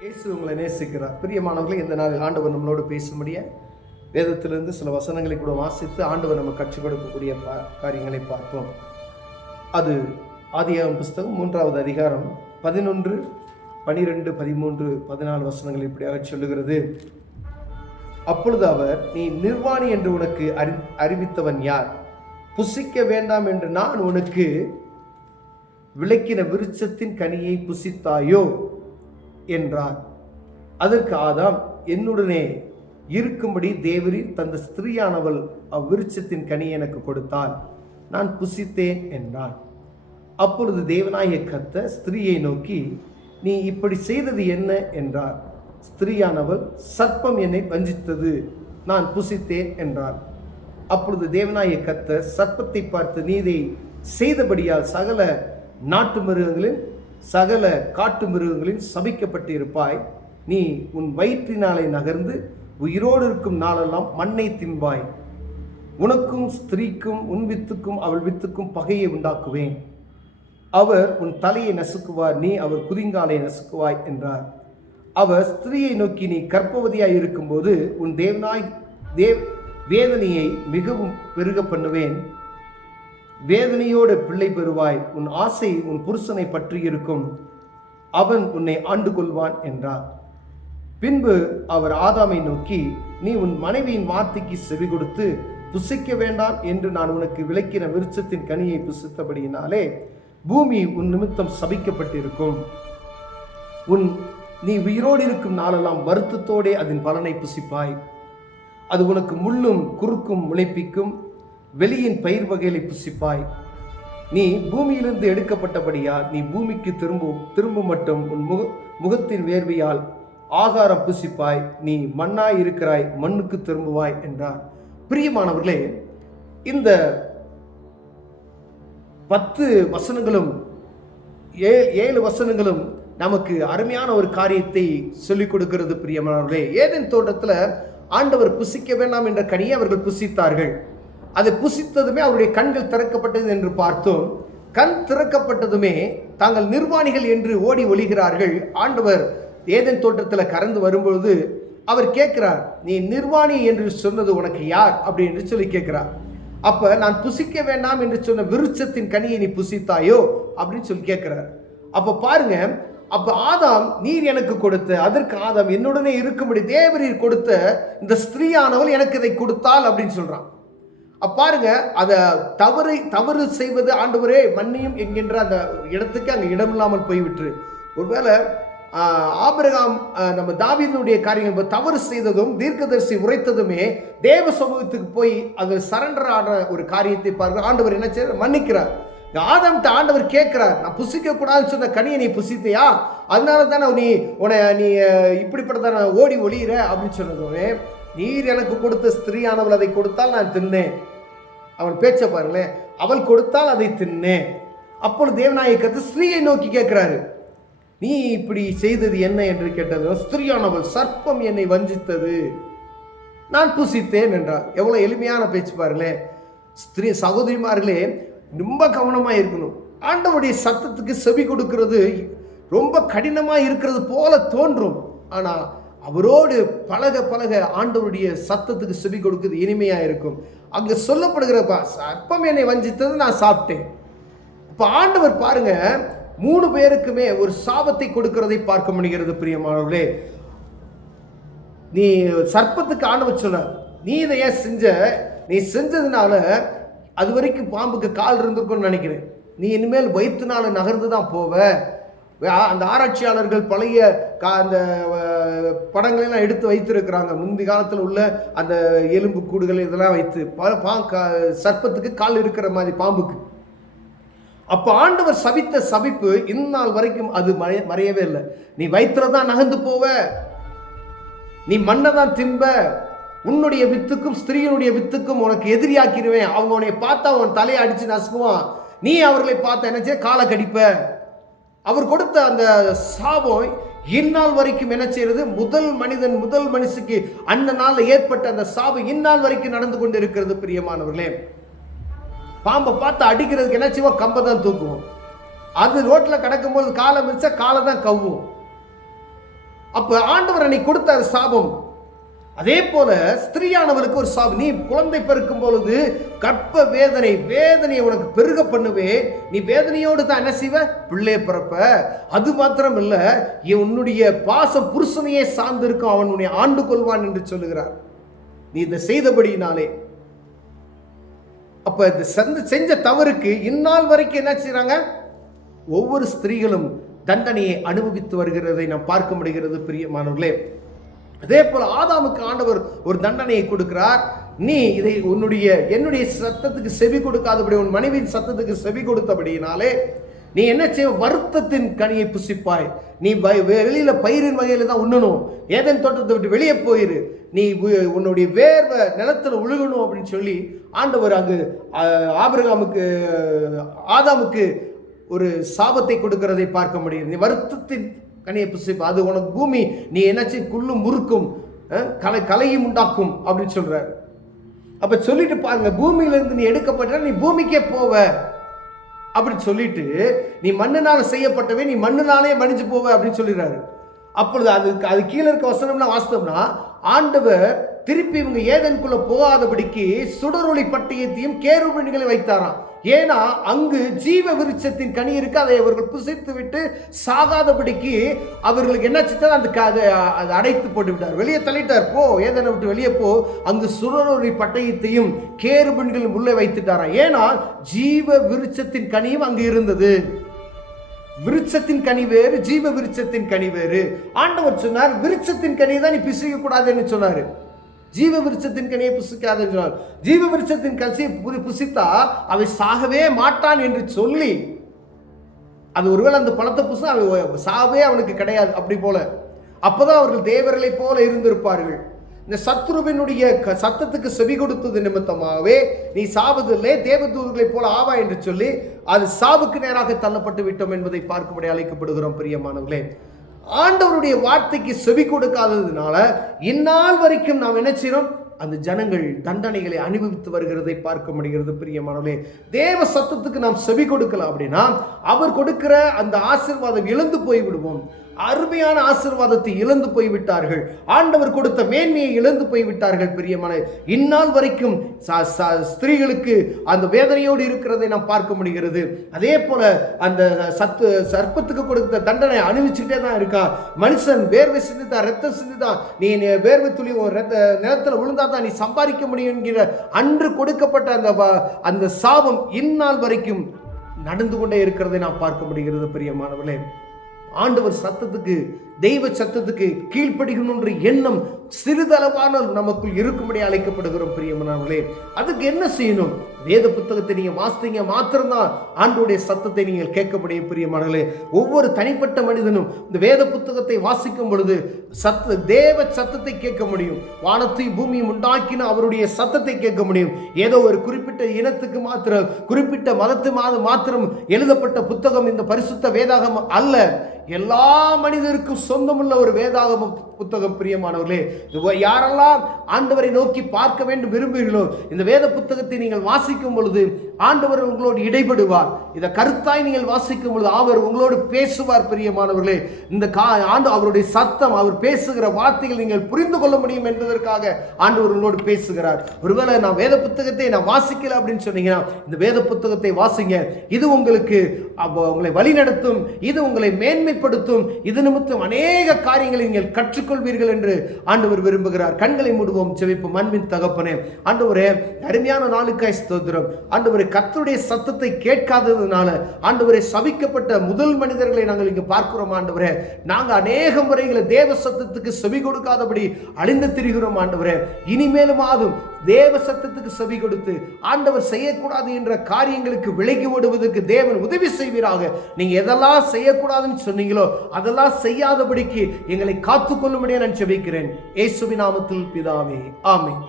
இயேசு உங்களை நேசிக்கிறார். பிரியமானவர்களே, இந்த நாளில் ஆண்டவர் நம்மளோடு பேசும்படிய வேதத்திலிருந்து சில வசனங்களை கூட வாசித்து ஆண்டவர் நம்ம கற்றுக் கொடுக்கக்கூடிய காரியங்களை பார்ப்போம். அது ஆதியாகமம் புஸ்தகம் 3வது அதிகாரம் 11, 12, 13, 14 வசனங்கள் இப்படியாக சொல்லுகிறது. அப்பொழுது அவர், நீ நிர்வாணி என்று உனக்கு அறிவித்தவன் யார்? புசிக்க வேண்டாம் என்று நான் உனக்கு விலக்கின விருட்சத்தின் கனியை புசித்தாயோ என்றார். அதற்கு ஆதாம், என்னுடனே இருக்கும்படி தேவரீர் தந்த ஸ்திரீயானவள் அவ்விருட்சத்தின் கனி எனக்கு கொடுத்தாள், நான் புசித்தேன் என்றான். அப்பொழுது தேவனாகிய கர்த்தர் ஸ்திரீயை நோக்கி, நீ இப்படி செய்தது என்ன என்றார். ஸ்திரீயானவள், சர்ப்பம் என்னை வஞ்சித்தது, நான் புசித்தேன் என்றார். அப்பொழுது தேவனாகிய கர்த்தர் சர்ப்பத்தை பார்த்து, நீ இதை செய்தபடியால் சகல நாட்டு மிருகங்களின் சகல காட்டு மிருகங்களின் சபிக்கப்பட்டு இருப்பாய். நீ உன் வயிற்றினாலே நகர்ந்து உயிரோடு இருக்கும் நாளெல்லாம் மண்ணை தின்பாய். உனக்கும் ஸ்திரீக்கும் உன் வித்துக்கும் அவள் வித்துக்கும் பகையை உண்டாக்குவேன். அவர் உன் தலையை நசுக்குவார், நீ அவர் குதிங்காலை நசுக்குவாய் என்றார். அவர் ஸ்திரீயை நோக்கி, நீ கர்ப்பவதியாய் இருக்கும்போது உன் வேதனையை மிகவும் பெருக பண்ணுவேன். வேதனையோடு பிள்ளை பெறுவாய். உன் ஆசை உன் புருஷனை பற்றி இருக்கும், அவன் உன்னை ஆண்டு கொள்வான் என்றார். பின்பு அவர் ஆதாமை நோக்கி, நீ உன் மனைவியின் வார்த்தைக்கு செவி கொடுத்து புசிக்க வேண்டாம் என்று நான் உனக்கு விலக்கின விருட்சத்தின் கனியை புசித்தபடியினாலே பூமி உன் நிமித்தம் சபிக்கப்பட்டிருக்கும். நீ உயிரோடு இருக்கும் நாளெல்லாம் வருத்தத்தோடே அதன் பலனை புசிப்பாய். அது உனக்கு முள்ளும் குறுக்கும் முளைப்பிக்கும், வெளியின் பயிர் வகைகளை புசிப்பாய். நீ பூமியிலிருந்து எடுக்கப்பட்டபடியால் நீ பூமிக்கு திரும்ப மட்டும் உன் முகத்தின் வேர்வையால் ஆகாரம் புசிப்பாய். நீ மண்ணாய் இருக்கிறாய், மண்ணுக்கு திரும்புவாய் என்றார். பிரியமானவர்களே, இந்த 10 வசனங்களும் 7 வசனங்களும் நமக்கு அருமையான ஒரு காரியத்தை சொல்லிக் கொடுக்கிறது. பிரியமானவர்களே, ஏதேன் தோட்டத்தில் ஆண்டவர் புசிக்க வேண்டாம் என்ற கனியை அவர்கள் புசித்தார்கள். அதை புசித்ததுமே அவருடைய கண்கள் திறக்கப்பட்டது என்று பார்த்தோம். கண் திறக்கப்பட்டதுமே தாங்கள் நிர்வாணிகள் என்று ஓடி ஒளிகிறார்கள். ஆண்டவர் ஏதேன் தோட்டத்தில் கறந்து வரும்பொழுது அவர் கேட்கிறார், நீ நிர்வாணி என்று சொன்னது உனக்கு யார் அப்படின்னு சொல்லி கேட்கிறார். அப்ப நான் புசிக்க வேண்டாம் என்று சொன்ன விருட்சத்தின் கனியை நீ புசித்தாயோ அப்படின்னு சொல்லி கேட்கிறார். அப்ப பாருங்க, அப்ப ஆதாம், நீர் எனக்கு கொடுத்த, அதற்கு ஆதாம், என்னுடனே இருக்கும்படி தேவரீர் கொடுத்த இந்த ஸ்திரீயானவள் எனக்கு இதை கொடுத்தாள் அப்படின்னு சொல்றான். பாருங்க, அதை தவறு செய்வது ஆண்டவரே மன்னியும் என்கின்ற அந்த இடத்துக்கு அங்கே இடமில்லாமல் போய்விட்டு, ஒருவேளை ஆபிரகாம் நம்ம தாவீதுடைய காரியங்கள் தவறு செய்ததும் தீர்க்கதரிசி உரைத்ததுமே தேவ சமூகத்துக்கு போய் அது சரண்டர் ஆன ஒரு காரியத்தை பாருங்க, ஆண்டவர் என்ன செய்ய மன்னிக்கிறார். ஆதாம்கிட்ட ஆண்டவர் கேட்கிறார், நான் புசிக்க கூடாதுன்னு சொன்ன கனியை நீ புசித்தியா, அதனால தானே நீ இப்படிப்பட்டதான ஓடி ஒளியிற அப்படின்னு சொன்னதுமே, நீர் எனக்கு கொடுத்த ஸ்திரீயானவள் அதை கொடுத்தால் நான் தின்னேன். அவன் பேச்ச பாருங்களேன், அவள் கொடுத்தால் அதை தின்னேன். அப்பொழுது தேவனாகிய கர்த்தர் ஸ்திரீயை நோக்கி கேட்கிறாரு, நீ இப்படி செய்தது என்ன என்று கேட்டது. ஸ்திரீயானவள், சர்ப்பம் என்னை வஞ்சித்தது, நான் புசித்தேன் என்றார். எவ்வளவு எளிமையான பேச்சு பாருங்களேன். ஸ்திரீ சகோதரிமார்களே, ரொம்ப கவனமாக இருக்கணும். ஆண்டவருடைய சத்தத்துக்கு செவி கொடுக்கிறது ரொம்ப கடினமாக இருக்கிறது போல தோன்றும். ஆனால் அவரோடு பழக ஆண்டவருடைய சத்தத்துக்கு செவி கொடுக்கிறது இனிமையாக இருக்கும். அங்கே சொல்லப்படுகிறப்ப சர்ப்பம் என்னை வஞ்சித்தது, நான் சாப்பிட்டேன். இப்போ ஆண்டவர் பாருங்க, 3 பேருக்குமே ஒரு சாபத்தை கொடுக்கிறதை பார்க்க முடிகிறது. பிரியமானவர்களே, நீ சர்ப்பத்துக்கு ஆண்டவர் சொல்ல, நீ இதை ஏன் செஞ்ச, நீ செஞ்சதுனால அது வரைக்கும் பாம்புக்கு கால் இருந்திருக்கும்னு நினைக்கிறேன், நீ இனிமேல் வயிற்றுனால நகர்ந்து தான் போவ. அந்த ஆராய்ச்சியாளர்கள் பழைய அந்த படங்களெல்லாம் எடுத்து வைத்திருக்கிறாங்க. முந்தி காலத்தில் உள்ள அந்த எலும்பு கூடுகள் இதெல்லாம் வைத்து சர்ப்பத்துக்கு கால் இருக்கிற மாதிரி பாம்புக்கு. அப்போ ஆண்டவர் சபித்த சபிப்பு இந்நாள் வரைக்கும் அது மறையவே இல்லை. நீ வயிற்றுல தான் நகர்ந்து போவ, நீ மண்ணை தான் திம்ப, உன்னுடைய வித்துக்கும் ஸ்திரீனுடைய வித்துக்கும் உனக்கு எதிரியாக்கிடுவேன். அவங்க உன்னை பார்த்தா அவன் தலையை அடித்து நசுக்குவான், நீ அவர்களை பார்த்தா என்ன செய்ய, காலை கடிப்ப. அவர் கொடுத்த அந்த சாபம் இந்நாள் வரைக்கும் என்ன செய்யறது, முதல் மனுஷிக்கு அந்த நாளில் ஏற்பட்ட அந்த சாபம் இந்நாள் வரைக்கும் நடந்து கொண்டு இருக்கிறது. பிரியமானவர்களே, பாம்பை பார்த்து அடிக்கிறதுக்கு என்ன செய்வோம், கம்பை தான் தூக்குவோம். அது ரோட்டில் கிடக்கும்போது காலை மிதிச்சா காலை தான் கவ்வும். அப்ப ஆண்டவர் அன்னைக்கு கொடுத்த சாபம். அதே போல ஸ்திரீயானவருக்கு ஒரு சாபம். நீ குழந்தை பிறக்கும் பொழுது கற்ப வேதனையை உனக்கு பெருக பண்ணுவேன். நீ வேதனையோடு தான் என்ன செய்வ? பிள்ளைய பிறப்ப. அது மாத்திரம் இல்ல, உன்னுடைய பாசம் புருஷனையே சார்ந்து இருக்கும், அவன் உன்னை ஆண்டு கொள்வான் என்று சொல்லுகிறார். நீ இதை செய்தபடினாலே. அப்ப செஞ்ச தவறுக்கு இந்நாள் வரைக்கும் என்ன செய்றாங்க? ஒவ்வொரு ஸ்திரீகளும் தண்டனையை அனுபவித்து வருகிறதை நாம் பார்க்க முடிகிறது பிரியமானவர்களே. அதே போல ஆதாமுக்கு ஆண்டவர் ஒரு தண்டனையை கொடுக்கிறார். நீ இதை என்னுடைய சத்தத்துக்கு செவி கொடுக்காதபடி, உன் மனைவியின் சத்தத்துக்கு செவி கொடுத்தபடியினாலே நீ என்ன செய்ய? வருத்தத்தின் கனியை புசிப்பாய். நீ வெளியில பயிரின் வகையில தான் உண்ணணும். ஏதேன் தோட்டத்தை விட்டு வெளியே போயிரு. நீ உன்னுடைய வேர்வை நிலத்தில் உழுகணும் அப்படின்னு சொல்லி ஆண்டவர் அங்கு ஆதாமுக்கு ஒரு சாபத்தை கொடுக்கிறதை பார்க்க முடியும். நீ வருத்தத்தின் கனியை புசிப்பா, அது உனக்கு பூமி நீ என்னாச்சு குள்ளும் முறுக்கும் கலையும் உண்டாக்கும் அப்படின்னு சொல்றாரு. அப்ப சொல்லிட்டு பாருங்க, பூமியிலிருந்து நீ எடுக்கப்பட்ட நீ பூமிக்கே போவ அப்படின்னு சொல்லிட்டு, நீ மண்ணினால செய்யப்பட்டவே, நீ மண்ணினாலே மடிஞ்சு போவ அப்படின்னு சொல்லிடுறாரு. அப்பொழுது அது கீழே இருக்க வசனம்லாம் வாசித்தோம்னா, ஆண்டவர் திருப்பி இவங்க ஏதேனுக்குள்ள போகாதபடிக்கு சுடரொளி பட்டயத்தையும் கேருபீன்களை வைத்தாராம். ஏன்னா அங்கு ஜீவ விருட்சத்தின் கனி இருக்கு, அதை அவர்கள் புசித்து விட்டு சாகாதபடிக்கு அவர்களுக்கு என்ன செய்தார்? அதை அடைத்து போட்டு விட்டார், வெளியே தள்ளிட்டார். போ, ஏதேனை விட்டு வெளியே போ. அங்கு சுடரொளி பட்டயத்தையும் கேருபீன்களையும் உள்ளே வைத்துட்டாராம். ஏன்னா ஜீவ விருட்சத்தின் கனியும் அங்கு இருந்தது. விருட்சத்தின் கனி வேறு, ஜீவ விருட்சத்தின் கனி வேறு. ஆண்டவர் சொன்னார், விருட்சத்தின் கனி தான் நீ பிசிக்க கூடாதுன்னு சொன்னாரு. ஜீவ விருட்சத்தின் கனியை புசிக்காதுன்னு சொன்னார். ஜீவ விருட்சத்தின் கனியை புசித்தா அவை சாகவே மாட்டான் என்று சொல்லி, அது ஒருவேளை அந்த பழத்தை புச அவை சாவே அவனுக்கு கிடையாது அப்படி போல. அப்பதான் அவர்கள் தேவர்களை போல இருந்திருப்பார்கள். இந்த சத்ருவினுடைய சத்தத்துக்கு செவி கொடுத்தது நிமித்தமாகவே நீ சாவதில்லை, தேவதூதர்களை போல ஆவா என்று சொல்லி அது சாவுக்கு நேராக தள்ளப்பட்டு விட்டோம் என்பதை பார்க்கும்படி அழைக்கப்படுகிறோம் பிரியமானவர்களே. ஆண்டவருடைய வார்த்தைக்கு செவி கொடுக்காததுனால இந்நாள் வரைக்கும் நாம் என்ன செய்யறோம்? அந்த ஜனங்கள் தண்டனைகளை அனுபவித்து வருகிறதை பார்க்க முடிகிறது பிரியமானவர்களே. தேவ சத்தத்துக்கு நாம் செவி கொடுக்கலாம் அப்படின்னா அவர் கொடுக்கிற அந்த ஆசீர்வாதம் இழந்து போய் விடுவோம். அருமையான ஆசீர்வாதத்தை இழந்து போய்விட்டார்கள். ஆண்டவர் கொடுத்த மேன்மையை இழந்து போய்விட்டார்கள் பிரியமான. இந்நாள் வரைக்கும் ஸ்திரீகளுக்கு அந்த வேதனையோடு இருக்கிறதை நாம் பார்க்க முடிகிறது. அதே போல அந்த சர்ப்பத்துக்கு கொடுத்த தண்டனை அனுபவிச்சுட்டே தான் இருக்கான். மனுஷன் வேர்வை சிந்திதான், ரத்தம் சிந்திதான், நீ வேர்வை துளி நிலத்தில் விழுந்தா தான் நீ சம்பாதிக்க முடியும் என்கிற அன்று கொடுக்கப்பட்ட அந்த சாபம் இந்நாள் வரைக்கும் நடந்து கொண்டே இருக்கிறதை நாம் பார்க்க முடிகிறது பிரியமானவர்களே. ஆண்டவர் சத்தத்துக்கு, தெய்வ சத்தத்துக்கு கீழ்ப்படுகின்ற எண்ணம் சிறிதளவான நமக்குள் இருக்கும்படி அழைக்கப்படுகிறோம் பிரியமானவர்களே. அதுக்கு என்ன செய்யணும்? வேத புத்தகத்தை நீங்க வாசித்தீங்க மாத்திரம்தான் ஆண்டவருடைய சத்தத்தை நீங்கள் கேட்க முடியும் பிரியமானவர்களே. ஒவ்வொரு தனிப்பட்ட மனிதனும் இந்த வேத புத்தகத்தை வாசிக்கும் பொழுது தேவ சத்தத்தை கேட்க முடியும். வானத்தையும் பூமியும் உண்டாக்கின அவருடைய சத்தத்தை கேட்க முடியும். ஏதோ ஒரு குறிப்பிட்ட இனத்துக்கு மாத்திரம், குறிப்பிட்ட மதத்து மாத்திரம் எழுதப்பட்ட புத்தகம் இந்த பரிசுத்த வேதாகமம் அல்ல. எல்லா மனிதருக்கும் சொந்தமுள்ள ஒரு வேதாகம புத்தகம் பிரியமானவர்களே. யாரெல்லாம் ஆண்டவரை நோக்கி பார்க்க வேண்டும் விரும்புகிறீர்களோ இந்த வேத புத்தகத்தை நீங்கள் வாசிக்கும் பொழுது ஆண்டவர் உங்களோடு இடைபடுவார். இதை கருத்தாய் நீங்கள் வாசிக்கும் பொழுது அவர் உங்களோடு பேசுவார் பிரியமானவர்களே. இந்த ஆண்டு அவருடைய சத்தம், அவர் பேசுகிற வார்த்தைகள் நீங்கள் புரிந்து கொள்ள முடியும் என்பதற்காக ஆண்டவர் உங்களோடு பேசுகிறார். ஒருவேளை நான் வேத புத்தகத்தை நான் வாசிக்கல அப்படின்னு சொன்னீங்கன்னா இந்த வேத புத்தகத்தை வாசிங்க. இது உங்களுக்கு உங்களை வழிநடத்தும், இது உங்களை மேன்மைப்படுத்தும், இது நிமித்தம் அநேக காரியங்களை நீங்கள் கற்றுக்கொள்வீர்கள் என்று ஆண்டவர் விரும்புகிறார். கண்களை மூடுவோம், ஜெபிப்போம். அன்பின் தகப்பனே, ஆண்டவரே அருமையான நாளுக்காய் ஸ்தோத்திரம். ஆண்டவரே கர்த்தருடைய சத்தத்தை கேட்காததுனால ஆண்டவரே சபிக்கப்பட்ட முதல் மனிதர்களை நாங்கள் இங்கு பார்க்கிறோம். ஆண்டவரே நாங்கள் அநேக முறைகளை தேவ சத்தத்துக்கு செவி கொடுக்காதபடி அழிந்து திரிகிறோம். ஆண்டவரே இனிமேலும் தேவ சத்தத்துக்கு செவி கொடுத்து ஆண்டவர் செய்யக்கூடாது என்ற காரியங்களுக்கு விலகி ஓடுவதற்கு தேவன் உதவி செய்வீராக. நீங்க எதெல்லாம் செய்யக்கூடாதுன்னு சொன்னீங்களோ அதெல்லாம் செய்யாதபடிக்கு எங்களை காத்துக்கொள்ளும்படியே நான் ஜெபிக்கிறேன். இயேசுவின் நாமத்தில் பிதாவே, ஆமென்.